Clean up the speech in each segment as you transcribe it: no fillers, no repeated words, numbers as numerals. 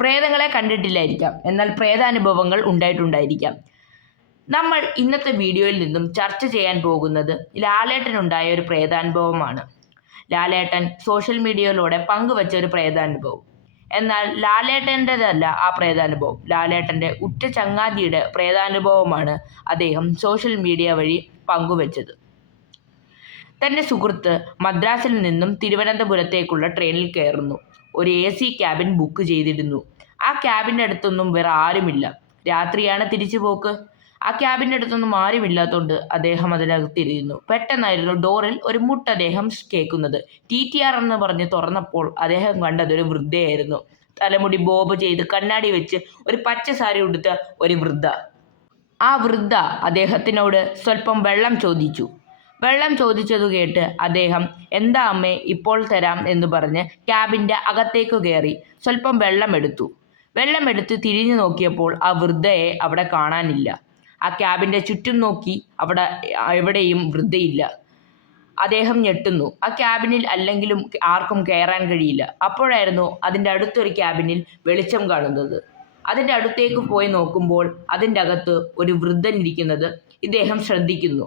പ്രേതങ്ങളെ കണ്ടിട്ടില്ലായിരിക്കാം, എന്നാൽ പ്രേതാനുഭവങ്ങൾ ഉണ്ടായിട്ടുണ്ടായിരിക്കാം. നമ്മൾ ഇന്നത്തെ വീഡിയോയിൽ നിന്നും ചർച്ച ചെയ്യാൻ പോകുന്നത് ലാലേട്ടനുണ്ടായ ഒരു പ്രേതാനുഭവമാണ്. ലാലേട്ടൻ സോഷ്യൽ മീഡിയയിലൂടെ പങ്കുവച്ച ഒരു പ്രേതാനുഭവം. എന്നാൽ ലാലേട്ടൻ്റെതല്ല ആ പ്രേതാനുഭവം. ലാലേട്ടൻ്റെ ഉറ്റ ചങ്ങാതിയുടെ പ്രേതാനുഭവമാണ് അദ്ദേഹം സോഷ്യൽ മീഡിയ വഴി പങ്കുവച്ചത്. തൻ്റെ സുഹൃത്ത് മദ്രാസിൽ നിന്നും തിരുവനന്തപുരത്തേക്കുള്ള ട്രെയിനിൽ കയറുന്നു. ഒരു AC ക്യാബിൻ ബുക്ക് ചെയ്തിരുന്നു. ആ ക്യാബിൻ്റെ അടുത്തൊന്നും വേറെ ആരുമില്ല. രാത്രിയാണ് തിരിച്ചു പോക്ക്. ആ ക്യാബിൻ്റെ അടുത്തൊന്നും ആരുമില്ലാത്തതുകൊണ്ട് അദ്ദേഹം അതിനകത്തിരുന്നു. പെട്ടെന്നായിരുന്നു ഡോറിൽ ഒരു മുട്ട് അദ്ദേഹം കേൾക്കുന്നത്. TTR എന്ന് പറഞ്ഞ് തുറന്നപ്പോൾ അദ്ദേഹം കണ്ടത് ഒരു വൃദ്ധയായിരുന്നു. തലമുടി ബോബ് ചെയ്ത് കണ്ണാടി വെച്ച് ഒരു പച്ച സാരി ഉടുത്ത ഒരു വൃദ്ധ. ആ വൃദ്ധ അദ്ദേഹത്തിനോട് സ്വല്പം വെള്ളം ചോദിച്ചു. വെള്ളം ചോദിച്ചതു കേട്ട് അദ്ദേഹം എന്താ അമ്മേ, ഇപ്പോൾ തരാം എന്ന് പറഞ്ഞ് ക്യാബിൻ്റെ അകത്തേക്ക് കയറി സ്വല്പം വെള്ളമെടുത്ത് തിരിഞ്ഞു നോക്കിയപ്പോൾ ആ വൃദ്ധയെ അവിടെ കാണാനില്ല. ആ ക്യാബിൻ്റെ ചുറ്റും നോക്കി, അവിടെ എവിടെയും വൃദ്ധയില്ല. അദ്ദേഹം ഞെട്ടുന്നു. ആ ക്യാബിനിൽ അല്ലെങ്കിലും ആർക്കും കയറാൻ കഴിയില്ല. അപ്പോഴായിരുന്നു അതിൻ്റെ അടുത്തൊരു ക്യാബിനിൽ വെളിച്ചം കാണുന്നത്. അതിൻ്റെ അടുത്തേക്ക് പോയി നോക്കുമ്പോൾ അതിൻ്റെ അകത്ത് ഒരു വൃദ്ധൻ ഇരിക്കുന്നത് ഇദ്ദേഹം ശ്രദ്ധിക്കുന്നു.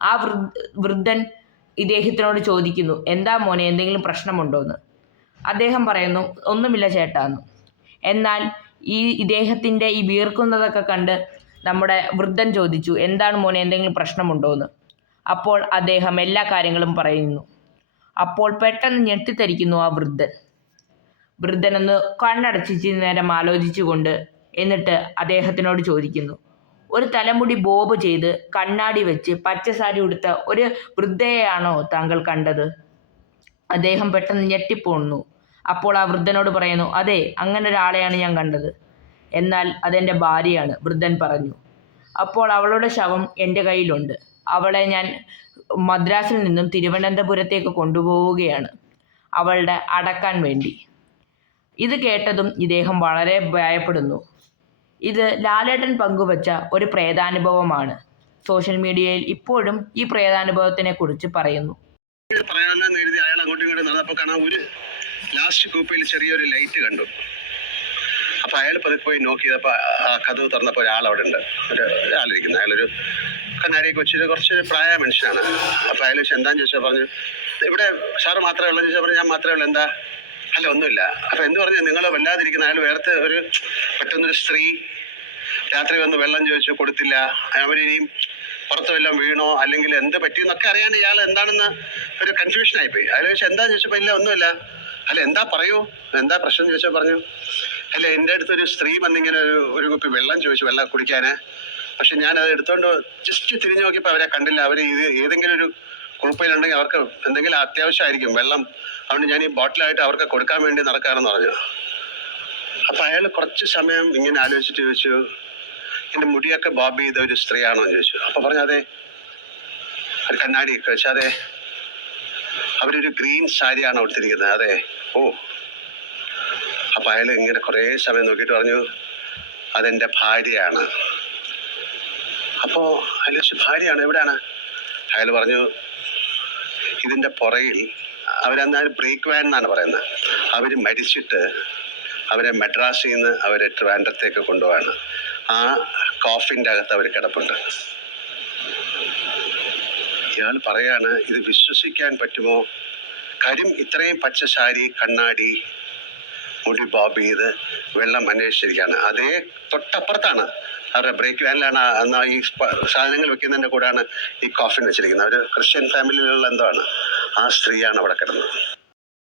ആ വൃദ്ധൻ ഇദ്ദേഹത്തിനോട് ചോദിക്കുന്നു, എന്താ മോനെ, എന്തെങ്കിലും പ്രശ്നമുണ്ടോയെന്ന്. അദ്ദേഹം പറയുന്നു, ഒന്നുമില്ല ചേട്ടാന്ന്. എന്നാൽ ഇദ്ദേഹത്തിൻ്റെ ഈ വീർക്കുന്നതൊക്കെ കണ്ട് നമ്മുടെ വൃദ്ധൻ ചോദിച്ചു, എന്താണ് മോനെ, എന്തെങ്കിലും പ്രശ്നമുണ്ടോയെന്ന്. അപ്പോൾ അദ്ദേഹം എല്ലാ കാര്യങ്ങളും പറയുന്നു. അപ്പോൾ പെട്ടെന്ന് ഞെട്ടിത്തരിക്കുന്നു ആ വൃദ്ധൻ ഒന്ന് കണ്ണടച്ചിച്ച് നേരം ആലോചിച്ചുകൊണ്ട് എന്നിട്ട് അദ്ദേഹത്തിനോട് ചോദിക്കുന്നു, ഒരു തലമുടി ബോബ് ചെയ്ത് കണ്ണാടി വെച്ച് പച്ചസാരി ഉടുത്ത ഒരു വൃദ്ധയെയാണോ താങ്കൾ കണ്ടത്? അദ്ദേഹം പെട്ടെന്ന് ഞെട്ടിപ്പോന്നു. അപ്പോൾ ആ വൃദ്ധനോട് പറയുന്നു, അതെ, അങ്ങനെ ഒരാളെയാണ് ഞാൻ കണ്ടത്. എന്നാൽ അതെൻ്റെ ഭാര്യയാണ്, വൃദ്ധൻ പറഞ്ഞു. അപ്പോൾ അവളുടെ ശവം എൻ്റെ കയ്യിലുണ്ട്. അവളെ ഞാൻ മദ്രാസിൽ നിന്നും തിരുവനന്തപുരത്തേക്ക് കൊണ്ടുപോവുകയാണ്, അവളുടെ അടക്കാൻ വേണ്ടി. ഇത് കേട്ടതും ഇദ്ദേഹം വളരെ ഭയപ്പെടുന്നു. ഇത് ലാലേട്ടൻ പങ്കുവച്ച ഒരു പ്രേതാനുഭവമാണ്. സോഷ്യൽ മീഡിയയിൽ ഇപ്പോഴും ഈ പ്രേതാനുഭവത്തിനെ കുറിച്ച് പറയുന്നു. അയാൾ അങ്ങോട്ടും ഇങ്ങോട്ടും നടന്നപ്പോൾ കാണാൻ ഒരു ലാസ്റ്റ് കൂപ്പയിൽ ചെറിയൊരു ലൈറ്റ് കണ്ടു. അപ്പൊ അയാൾ പതിപ്പോയി നോക്കിയപ്പോ ആ കതവ് തുറന്നപ്പോൾ ഒരാൾ അവിടെ ഉണ്ട്, ഒരാളിരിക്കുന്നു. അയാളൊരു കണ്ണാടിയൊക്കെ വെച്ചിട്ട് കുറച്ച് പ്രായ മനുഷ്യനാണ്. അപ്പൊ അയാൾ എന്താന്ന് ചോദിച്ചാൽ പറഞ്ഞു, ഇവിടെ സാറ് മാത്രമേ ഉള്ളൂ ചോദിച്ചാൽ പറഞ്ഞു, ഞാൻ മാത്രമേ ഉള്ളൂ. എന്താ? അല്ല, ഒന്നുമില്ല. അപ്പൊ എന്ത് പറഞ്ഞു, നിങ്ങൾ വല്ലാതിരിക്കുന്ന. അയാൾ വേറത്തെ പെട്ടെന്നൊരു സ്ത്രീ രാത്രി വന്ന് വെള്ളം ചോദിച്ചു, കൊടുത്തില്ല. അവരിനിയും പുറത്ത് വല്ലതും വീണോ അല്ലെങ്കിൽ എന്ത് പറ്റിയെന്നൊക്കെ അറിയാൻ ഇയാൾ എന്താണെന്ന് ഒരു കൺഫ്യൂഷൻ ആയിപ്പോയി. അയാൾ ചോദിച്ചാൽ എന്താന്ന് ചോദിച്ചപ്പോൾ ഇല്ല, ഒന്നുമില്ല. അല്ല, എന്താ പറയൂ, എന്താ പ്രശ്നം ചോദിച്ചാൽ പറഞ്ഞു, അല്ല, എൻ്റെ അടുത്തൊരു സ്ത്രീ വന്നിങ്ങനെ ഒരു കുപ്പി വെള്ളം ചോദിച്ചു, വെള്ളം കുടിക്കാന്. പക്ഷെ ഞാൻ അത് എടുത്തോണ്ട് ജസ്റ്റ് തിരിഞ്ഞു നോക്കിയപ്പോൾ അവരെ കണ്ടില്ല. അവർ ഏതെങ്കിലും ഒരു കുപ്പയിലുണ്ടെങ്കിൽ അവർക്ക് എന്തെങ്കിലും അത്യാവശ്യമായിരിക്കും വെള്ളം, അതുകൊണ്ട് ഞാൻ ഈ ബോട്ടിലായിട്ട് അവർക്ക് കൊടുക്കാൻ വേണ്ടി നടക്കാറെന്ന് പറഞ്ഞു. അപ്പൊ അയാൾ കുറച്ച് സമയം ഇങ്ങനെ ആലോചിച്ചിട്ട് ചോദിച്ചു, എൻ്റെ മുടിയൊക്കെ ബോബ് ചെയ്ത ഒരു സ്ത്രീയാണോ എന്ന് ചോദിച്ചു. അപ്പൊ പറഞ്ഞു, അതെ. ഒരു കണ്ണാടിയൊക്കെ വെച്ചാൽ അതെ. അവരൊരു ഗ്രീൻ സാരിയാണ് കൊടുത്തിരിക്കുന്നത്. അതെ. ഓ. അപ്പൊ അയാൾ ഇങ്ങനെ കുറേ സമയം നോക്കിയിട്ട് പറഞ്ഞു, അതെൻ്റെ ഭാര്യയാണ്. അപ്പോ അയാൾ ചോദിച്ചു, ഭാര്യയാണ്, എവിടെയാണ്? അയാൾ പറഞ്ഞു, ഇതിന്റെ പുറകിൽ അവരെന്നാൽ ബ്രേക്ക് വാൻ എന്നാണ് പറയുന്നത്. അവർ മരിച്ചിട്ട് അവരെ മദ്രാസിൽ നിന്ന് അവരെ ട്രിവാൻഡ്രത്തേക്ക് കൊണ്ടുപോവാണ്. ആ കോഫിൻ്റെ അകത്ത് അവർ കിടപ്പുണ്ട്. ഇയാൾ പറയാണ്, ഇത് വിശ്വസിക്കാൻ പറ്റുമോ? കാര്യം ഇത്രയും പച്ച സാരി, കണ്ണാടി, മുടി ബോബ് ചെയ്ത് വെള്ളം അന്വേഷിച്ചിരിക്കുകയാണ്. അതേ തൊട്ടപ്പുറത്താണ് അവരുടെ ബ്രേക്ക് വാനിലാണ് ഈ സാധനങ്ങൾ വെക്കുന്നതിൻ്റെ കൂടെയാണ് ഈ കോഫിൻ വെച്ചിരിക്കുന്നത്. ഒരു ക്രിസ്ത്യൻ ഫാമിലിയിലുള്ള എന്തോ ആണ്. ആ സ്ത്രീയാണ് അവിടെ കിടന്നത്.